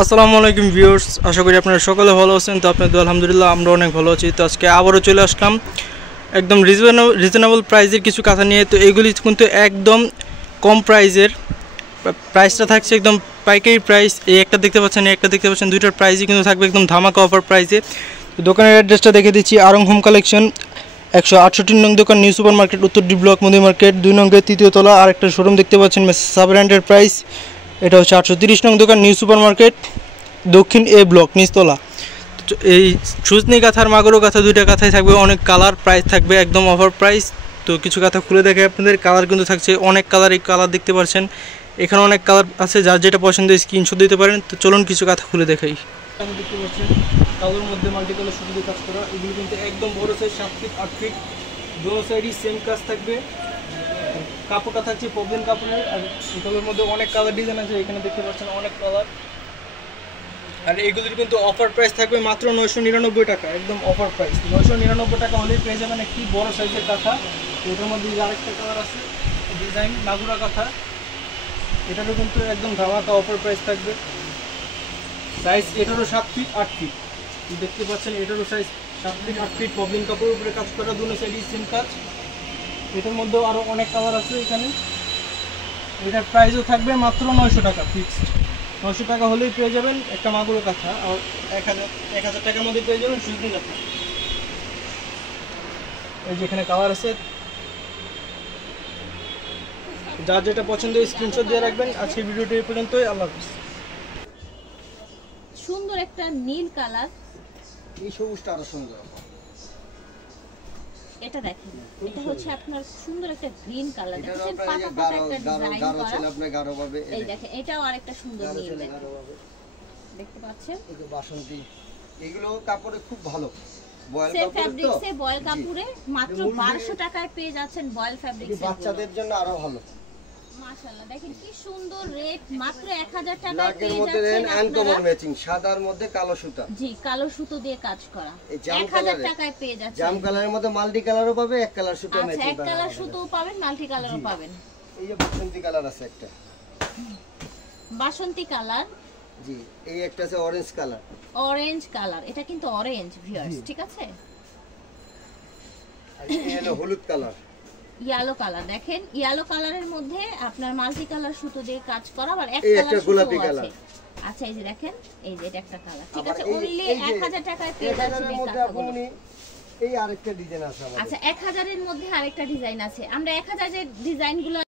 আসসালামু আলাইকুম ভিউয়ার্স, আশা করি আপনারা সকলে ভালো আছেন। তো আপনাদের আলহামদুলিল্লাহ আমরা অনেক ভালো আছি। তো আজকে আবারও চলে আসলাম একদম রিজনেবল প্রাইসের কিছু কাঁথা নিয়ে। তো এইগুলি কিন্তু একদম কম প্রাইসের, প্রাইসটা থাকছে একদম পাইকারি প্রাইস। এই একটা দেখতে পাচ্ছেন, এই একটা দেখতে পাচ্ছেন, দুইটার প্রাইসই কিন্তু থাকবে একদম ধামাকা অফার প্রাইসে। তো দোকানের অ্যাড্রেসটা দেখে দিচ্ছি, আরং হোম কালেকশন 168 নং দোকান, নিউ সুপার মার্কেট, উত্তর ডি ব্লক, মুদি মার্কেট 2 নংয়ের 3য় তলা। আর একটা শোরুম দেখতে পাচ্ছেন সাব ব্র্যান্ডের প্রাইস, এটা হচ্ছে 830 নং দোকান, নিউ সুপার মার্কেট, দক্ষিণ এ ব্লক, নিচতলা। এই সুজনি কাঁথার মাগুরো কাঁথা দুইটা কাঁথাই থাকবে অনেক কালার, প্রাইস থাকবে একদম অফার প্রাইস। তো কিছু কাঁথা খুলে দেখে আপনাদের, কালার কিন্তু থাকছে অনেক কালার। এই কালার দেখতে পাচ্ছেন, এখানে অনেক কালার আছে, যার যেটা পছন্দ স্ক্রিনশট দিতে পারেন। তো চলুন কিছু কাঁথা খুলে দেখাই। আমি দেখতে পাচ্ছেন কালোর মধ্যে মাল্টি কালার সুতো দিয়ে কাজ করা, এগুলো কিন্তু একদম বড় সাইজ, 7 ফিট 8 ফিট, দোনো সাইডই সেম কাজ থাকবে। কাপড়টা থাকছে প্রবলেম কাপড়ের, আর এগুলোর মধ্যে অনেক কালার ডিজাইন আছে, এখানে দেখতে পাচ্ছেন অনেক কালার। আর এইগুলির কিন্তু অফার প্রাইস থাকবে মাত্র 999 টাকা, একদম অফার প্রাইস। 999 টাকা হলেই পেয়ে যাবেন একটি বড় সাইজের কাঁথা। এটার মধ্যে আরেকটা কালার আছে, ডিজাইন মাগুরা কাঁথা, এটারও কিন্তু একদম ধামাকা অফার প্রাইস থাকবে। সাইজ এটারও 7 ফিট 8 ফিট, দেখতে পাচ্ছেন এটারও সাইজ 7 ফিট 8 ফিট, প্রবলেম কাপড়ের উপরে কাজ করা, দুনো সাইডই সেম কাজ। এটার মধ্যেও আরও অনেক কালার আছে এখানে। এটার প্রাইসও থাকবে মাত্র 900 টাকা ফিক্সড। 900 টাকা হলেই পেয়ে যাবেন একটা মাগুরো কাঁথা, আর 1000 টাকার মধ্যে পেয়ে যাবেন সুজনি কাঁথা। এই যে এখানে কালার আছে, যার যেটা পছন্দ স্ক্রিনশট দিয়ে রাখবেন। আজকের ভিডিওটি এই পর্যন্তই, আল্লাহ হাফেজ। সুন্দর একটা নীল কালার, এই সবুজটা আরো সুন্দর। এটা দেখেন, এটা হচ্ছে আপনার সুন্দর একটা গ্রিন কালার, দেখেন পাতা পাতা একটা ডিজাইন করা, আপনি গাঢ় পাবে। এই দেখেন এটাও আরেকটা সুন্দর নীল, দেখতে পাচ্ছেন এই বাসন্তী, এগুলো কাপড়ে খুব ভালো, বয়েল সেম কাপড় তো, ফ্যাব্রিক্সে বয়েল কাপড়ে মাত্র 1200 টাকায় পেয়ে যাচ্ছেন বয়েল ফ্যাব্রিক্সে। বাচ্চাদের জন্য আরো ভালো। মাশাআল্লাহ, দেখেন কি সুন্দর রেট, মাত্র 1000 টাকায় নাকের পেয়ে মধ্যে যাচ্ছেন আনকমন আপনারা। ম্যাচিং, সাদার মধ্যে কালো সুতা, জি কালো সুতো দিয়ে কাজ করা, এই জাম 1000 কালারে, টাকায় পেয়ে যাচ্ছেন। জাম কালারের মধ্যে মাল্টি কালারও পাবে, এক কালার সুতো আচ্ছা, ম্যাচিং এক কালার সুতোও পাবেন, মাল্টি কালারও পাবেন। এই যে বাসন্তী কালার আছে একটা, বাসন্তী কালার, জি এই একটা আছে অরেঞ্জ কালার, অরেঞ্জ কালার, এটা কিন্তু অরেঞ্জ ভিউয়ার্স, ঠিক আছে। আর এই হলো হলুদ কালার, ইয়েলো কালার, দেখেন ইয়েলো কালারের মধ্যে আপনার মাল্টি কালার সুতো দিয়ে কাজ করা, আবার এক এই কালার একটা গোলাপি সুতো কালার। আছে। আচ্ছা এই যে দেখেন, এই যে এটা একটা কালার, ঠিক আবার আছে, এই- অনলি এই যে 1000 টাকায় পেয়ে যাচ্ছেন এই মধ্যে কাঁথাগুলো। আপনি এই আরেকটা ডিজাইন আছে আমাদের। আচ্ছা 1000 এর মধ্যে আরেকটা ডিজাইন আছে, আমরা 1000 এর ডিজাইনগুলো